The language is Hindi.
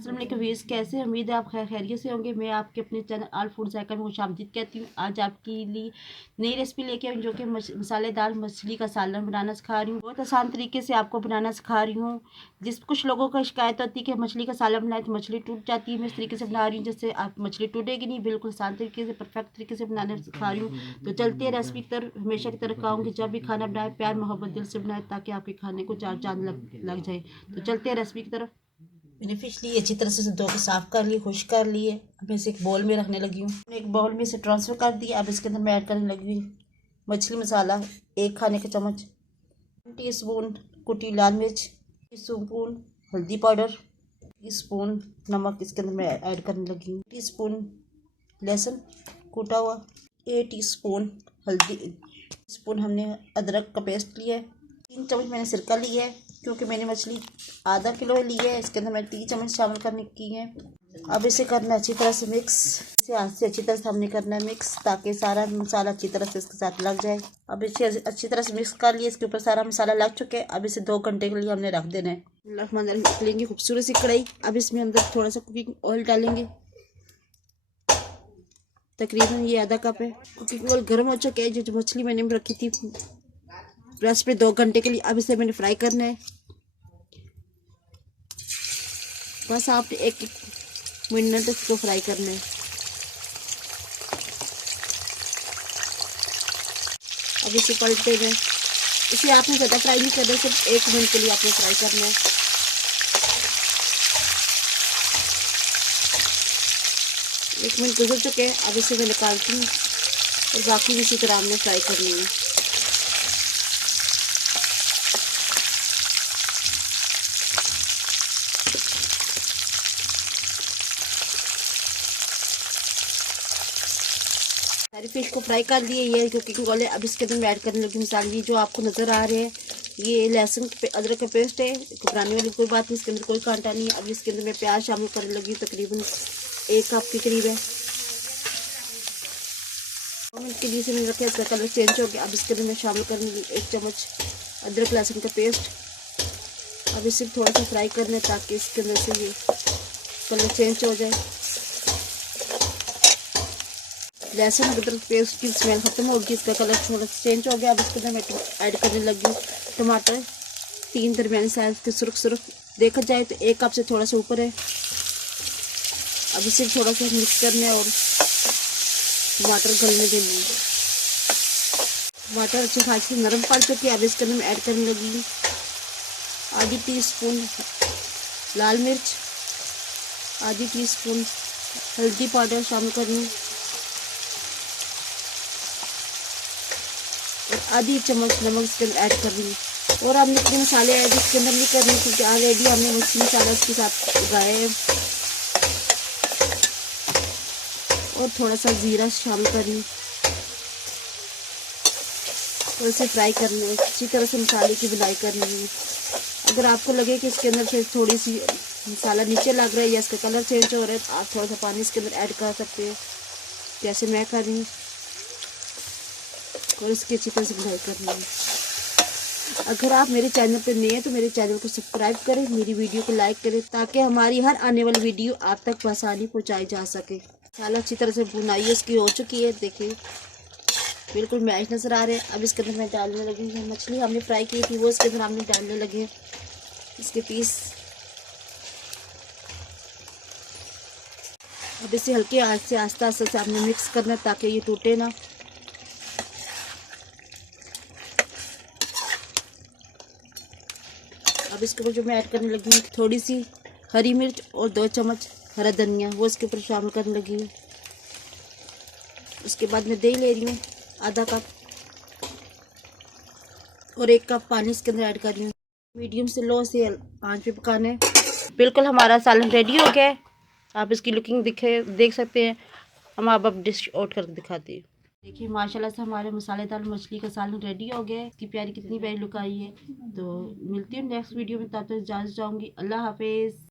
अस्सलाम वालेकुम व्यूअर्स, कैसे उम्मीद है आप खैरियत से होंगे। मैं आपके अपने चैनल ऑल फूड जायका में खुशामदीद कहती हूँ। आज आपके लिए नई रेसिपी लेके आई हूँ जो कि मसालेदार मछली का सालन बनाना सिखा रही हूँ। बहुत आसान तरीके से आपको बनाना सिखा रही हूँ। कुछ लोगों का शिकायत होती है कि मछली का सालन बनाए तो मछली टूट जाती है। मैं इस तरीके से बना रही हूँ जैसे आप मछली टूटेगी नहीं, बिल्कुल आसान तरीके से परफेक्ट तरीके से बनाना सिखा रही हूँ। तो चलते हैं रेसिपी की तरफ। हमेशा की तरह कहूँगी जब भी खाना बनाए प्यार मोहब्बत दिल से बनाए ताकि आपके खाने को चार चांद लग जाए। तो चलते हैं रेसिपी की तरफ। मैंने फिश ली अच्छी तरह से धो के साफ कर लिए, खुश कर लिए। अब मैं इसे एक बाउल में रखने लगी हूँ। एक बाउल में इसे ट्रांसफ़र कर दिया। अब इसके अंदर मैं ऐड करने लगी हूँ मछली मसाला, 1 खाने का चम्मच, टीस्पून कुटी लाल मिर्च, टीस्पून हल्दी पाउडर, टीस्पून नमक इसके अंदर मैं ऐड करने लगी हूँ, टीस्पून लहसुन कूटा हुआ, 1 टीस्पून हल्दी, टीस्पून हमने अदरक का पेस्ट लिया है, 3 चम्मच मैंने सिरका लिया है क्योंकि मैंने मछली आधा किलो ली है। इसके अंदर मैंने 3 चम्मच शामिल करने की है। अब इसे करना अच्छी तरह से मिक्स। इसे हाथ से अच्छी तरह से हमने करना है मिक्स ताकि सारा मसाला अच्छी तरह से इसके साथ लग जाए। अब इसे अच्छी तरह से मिक्स कर लिया। इसके ऊपर सारा मसाला लग चुका है। अब इसे 2 घंटे के लिए हमने रख देना है। लेंगे खूबसूरत सी कढ़ाई। अब इसमें अंदर थोड़ा सा कुकिंग ऑयल डालेंगे, तकरीबन ये आधा कप है। कुकिंग ऑयल गर्म हो चुका है। जो मछली मैंने रखी थी ब्रश पे 2 घंटे के लिए, अब इसे मैंने फ्राई करना है। बस आपने 1 मिनट इसको फ्राई करना है। अब इसे पलटे में, इसे आपने ज़्यादा फ्राई नहीं करना, सिर्फ 1 मिनट के लिए आपने फ्राई करना है। एक मिनट गुजर चुके हैं। अब इसे मैं निकालती हूँ और बाकी भी इसी तरह हमने फ्राई करनी है। सारी फिश को फ्राई कर लिए। ये कुकिंग ऑयल है। अब इसके अंदर मैं ऐड करने लगी मसाले। ये जो आपको नज़र आ रहे हैं ये लहसुन अदरक का पेस्ट है। घबराने वाली कोई बात नहीं, इसके अंदर कोई कांटा नहीं है। अब इसके अंदर मैं प्याज शामिल करने लगी, तकरीबन 1 कप के करीब है। 2 मिनट के लिए से मैंने रखा, इसका कलर चेंज हो गया। अब इसके अंदर मैं शामिल करने लगी 1 चम्मच अदरक लहसुन का पेस्ट। अब इसे थोड़ा सा फ्राई करना है ताकि इसके अंदर से ये कलर चेंज हो जाए। लहसुन अदरक पेस्ट की स्मेल खत्म होगी, इसका कलर थोड़ा सा चेंज हो गया। अब इसके अंदर मैं ऐड करने लगी हूँ टमाटर, 3 दरमियानी साइज के सुरख देखा जाए तो 1 कप से थोड़ा सा ऊपर है। अब इसे थोड़ा सा मिक्स करना है और टमाटर गलने देंगे। टमाटर अच्छी खासी नरम पड़ चुकी है। अब इसके अंदर मैं ऐड करने लगी हूँ आधी टीस्पून लाल मिर्च, आधी टीस्पून हल्दी पाउडर शामिल करनी और आधी चम्मच नमक इसके अंदर ऐड कर रही हूँ। और हमने इतने मसाले ऐड इसके अंदर नहीं करने क्योंकि ऑलरेडी हमने मछली मसाला इसके साथ उगाए हैं। और थोड़ा सा जीरा शामिल करनी और इसे फ्राई करना है। अच्छी तरह से मसाले की बुनाई करनी है। अगर आपको लगे कि इसके अंदर से थोड़ी सी मसाला नीचे लग रहा है या इसका कलर चेंज हो रहा है तो आप थोड़ा सा पानी इसके अंदर ऐड कर सकते हैं, जैसे मैं कर रही हूँ। और इसकी अच्छी तरह से बुनाई करनी है। अगर आप मेरे चैनल पर नए हैं तो मेरे चैनल को सब्सक्राइब करें, मेरी वीडियो को लाइक करें ताकि हमारी हर आने वाली वीडियो आप तक आसानी पहुँचाई जा सके। मसाला अच्छी तरह से बुनाई इसकी हो चुकी है, देखिए बिल्कुल मैश नज़र आ रहे हैं। अब इसके अंदर मैं डालने लगी हूँ मछली हमने फ्राई की थी, वो इसके अंदर हमने डालने लगे इसके पीस। अब इसे हल्के आंच से आस्ते आस्ते से हमने मिक्स करना ताकि ये टूटे ना। अब इसके ऊपर जो मैं ऐड करने लगी हूँ थोड़ी सी हरी मिर्च और 2 चम्मच हरा धनिया, वो इसके ऊपर शामिल करने लगी हूँ। उसके बाद मैं दही ले रही हूँ आधा कप और 1 कप पानी इसके अंदर ऐड कर रही हूँ। मीडियम से लो से आंच पे पकाना है। बिल्कुल हमारा सालन रेडी हो गया है। आप इसकी लुकिंग देख सकते हैं। हम अब डिश आउट करके दिखाते हैं। देखिए माशाल्लाह से हमारे मसालेदार मछली का सालन रेडी हो गया है। इसकी प्यारी कितनी प्यारी लुक आई है। तो मिलती हूँ नेक्स्ट वीडियो में, तब तक इजाज़त चाहूँगी। अल्लाह हाफिज़।